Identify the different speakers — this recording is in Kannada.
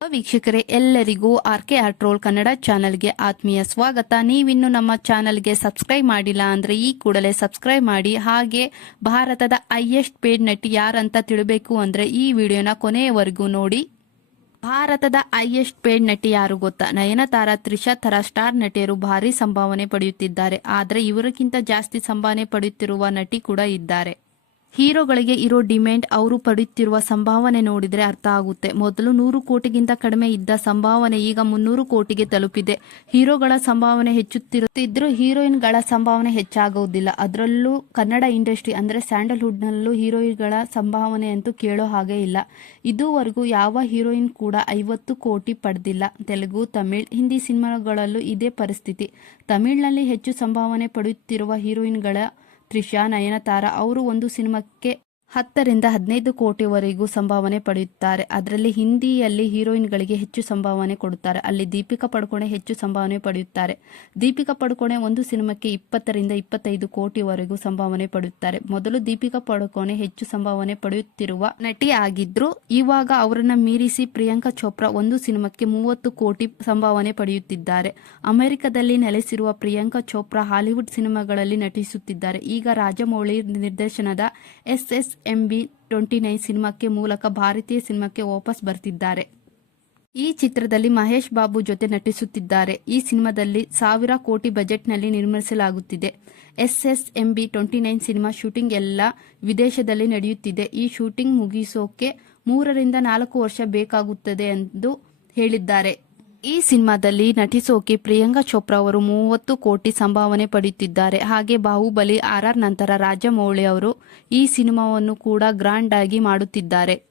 Speaker 1: ವೀಕ್ಷಕರೇ, ಎಲ್ಲರಿಗೂ R K R troll Kannada ಚಾನೆಲ್ಗೆ ಆತ್ಮೀಯ ಸ್ವಾಗತ. ನೀವಿನ್ನು ನಮ್ಮ ಚಾನೆಲ್ಗೆ ಸಬ್ಸ್ಕ್ರೈಬ್ ಮಾಡಿಲ್ಲ ಅಂದ್ರೆ ಈ ಕೂಡಲೇ ಸಬ್ಸ್ಕ್ರೈಬ್ ಮಾಡಿ. ಹಾಗೆ ಭಾರತದ ಹೈಯೆಸ್ಟ್ ಪೇಡ್ ನಟಿ ಯಾರಂತ ತಿಳಬೇಕು ಅಂದ್ರೆ ಈ ವಿಡಿಯೋನ ಕೊನೆಯವರೆಗೂ ನೋಡಿ. ಭಾರತದ ಹೈಯೆಸ್ಟ್ ಪೇಡ್ ನಟಿ ಯಾರು ಗೊತ್ತಾ? ನಯನತಾರ ತ್ರಿಷಾ ತರ ಸ್ಟಾರ್ ನಟಿಯರು ಭಾರಿ ಸಂಭಾವನೆ ಪಡೆಯುತ್ತಿದ್ದಾರೆ. ಆದರೆ ಇವರಿಗಿಂತ ಜಾಸ್ತಿ ಸಂಭಾವನೆ ಪಡೆಯುತ್ತಿರುವ ನಟಿ ಕೂಡ ಇದ್ದಾರೆ. ಹೀರೋಗಳಿಗೆ ಇರೋ ಡಿಮ್ಯಾಂಡ್ ಅವರು ಪಡೆಯುತ್ತಿರುವ ಸಂಭಾವನೆ ನೋಡಿದ್ರೆ ಅರ್ಥ ಆಗುತ್ತೆ. ಮೊದಲು ನೂರು ಕೋಟಿಗಿಂತ ಕಡಿಮೆ ಇದ್ದ ಸಂಭಾವನೆ ಈಗ ಮುನ್ನೂರು ಕೋಟಿಗೆ ತಲುಪಿದೆ. ಹೀರೋಗಳ ಸಂಭಾವನೆ ಹೆಚ್ಚುತ್ತಿರುತ್ತಿದ್ರೂ ಹೀರೋಯಿನ್ಗಳ ಸಂಭಾವನೆ ಹೆಚ್ಚಾಗುವುದಿಲ್ಲ ಅದರಲ್ಲೂ ಕನ್ನಡ ಇಂಡಸ್ಟ್ರಿ ಅಂದ್ರೆ ಸ್ಯಾಂಡಲ್ವುಡ್ನಲ್ಲೂ ಹೀರೋಯಿನ್ಗಳ ಸಂಭಾವನೆ ಅಂತೂ ಕೇಳೋ ಹಾಗೆ ಇಲ್ಲ. ಇದುವರೆಗೂ ಯಾವ ಹೀರೋಯಿನ್ ಕೂಡ ಐವತ್ತು ಕೋಟಿ ಪಡೆದಿಲ್ಲ. ತೆಲುಗು, ತಮಿಳ್, ಹಿಂದಿ ಸಿನಿಮಾಗಳಲ್ಲೂ ಇದೇ ಪರಿಸ್ಥಿತಿ. ತಮಿಳ್ನಲ್ಲಿ ಹೆಚ್ಚು ಸಂಭಾವನೆ ಪಡೆಯುತ್ತಿರುವ ಹೀರೋಯಿನ್ಗಳ ತ್ರಿಷಾ ನಯನತಾರ ಅವರು ಒಂದು ಸಿನಿಮಾಕ್ಕೆ ಹತ್ತರಿಂದ ಹದಿನೈದು ಕೋಟಿವರೆಗೂ ಸಂಭಾವನೆ ಪಡೆಯುತ್ತಾರೆ. ಅದರಲ್ಲಿ ಹಿಂದಿಯಲ್ಲಿ ಹೀರೋಯಿನ್ಗಳಿಗೆ ಹೆಚ್ಚು ಸಂಭಾವನೆ ಕೊಡುತ್ತಾರೆ. ಅಲ್ಲಿ ದೀಪಿಕಾ ಪಡುಕೋಣೆ ಹೆಚ್ಚು ಸಂಭಾವನೆ ಪಡೆಯುತ್ತಾರೆ. ದೀಪಿಕಾ ಪಡುಕೋಣೆ ಒಂದು ಸಿನಿಮಾಕ್ಕೆ ಇಪ್ಪತ್ತರಿಂದ ಇಪ್ಪತ್ತೈದು ಕೋಟಿವರೆಗೂ ಸಂಭಾವನೆ ಪಡೆಯುತ್ತಾರೆ. ಮೊದಲು ದೀಪಿಕಾ ಪಡುಕೋಣೆ ಹೆಚ್ಚು ಸಂಭಾವನೆ ಪಡೆಯುತ್ತಿರುವ ನಟಿ ಆಗಿದ್ರು. ಇವಾಗ ಅವರನ್ನ ಮೀರಿಸಿ ಪ್ರಿಯಾಂಕಾ ಚೋಪ್ರಾ ಒಂದು ಸಿನಿಮಾಕ್ಕೆ ಮೂವತ್ತು ಕೋಟಿ ಸಂಭಾವನೆ ಪಡೆಯುತ್ತಿದ್ದಾರೆ. ಅಮೆರಿಕದಲ್ಲಿ ನೆಲೆಸಿರುವ ಪ್ರಿಯಾಂಕಾ ಚೋಪ್ರಾ ಹಾಲಿವುಡ್ ಸಿನಿಮಾಗಳಲ್ಲಿ ನಟಿಸುತ್ತಿದ್ದಾರೆ. ಈಗ ರಾಜಮೌಳಿ ನಿರ್ದೇಶನದ S S M B twenty nine ಸಿನಿಮಾಕ್ಕೆ ಮೂಲಕ ಭಾರತೀಯ ಸಿನಿಮಾಕ್ಕೆ ವಾಪಸ್ ಬರ್ತಿದ್ದಾರೆ. ಈ ಚಿತ್ರದಲ್ಲಿ ಮಹೇಶ್ ಬಾಬು ಜೊತೆ ನಟಿಸುತ್ತಿದ್ದಾರೆ. ಈ ಸಿನಿಮಾದಲ್ಲಿ ಸಾವಿರ ಕೋಟಿ ಬಜೆಟ್ನಲ್ಲಿ ನಿರ್ಮಿಸಲಾಗುತ್ತಿದೆ. S S M B twenty nine cinema shooting ಎಲ್ಲ ವಿದೇಶದಲ್ಲಿ ನಡೆಯುತ್ತಿದೆ. ಈ ಶೂಟಿಂಗ್ ಮುಗಿಸೋಕೆ ಮೂರರಿಂದ ನಾಲ್ಕು ವರ್ಷ ಬೇಕಾಗುತ್ತದೆ ಎಂದು ಹೇಳಿದ್ದಾರೆ. ಈ ಸಿನಿಮಾದಲ್ಲಿ ನಟಿಸೋಕೆ ಪ್ರಿಯಾಂಕಾ ಚೋಪ್ರಾ ಅವರು ಮೂವತ್ತು ಕೋಟಿ ಸಂಭಾವನೆ ಪಡೆಯುತ್ತಿದ್ದಾರೆ. ಹಾಗೆ ಬಾಹುಬಲಿ ಆರ್ ಆರ್ ನಂತರ ರಾಜಮೌಳಿ ಅವರು ಈ ಸಿನಿಮಾವನ್ನು ಕೂಡ ಗ್ರ್ಯಾಂಡ್ ಆಗಿ ಮಾಡುತ್ತಿದ್ದಾರೆ.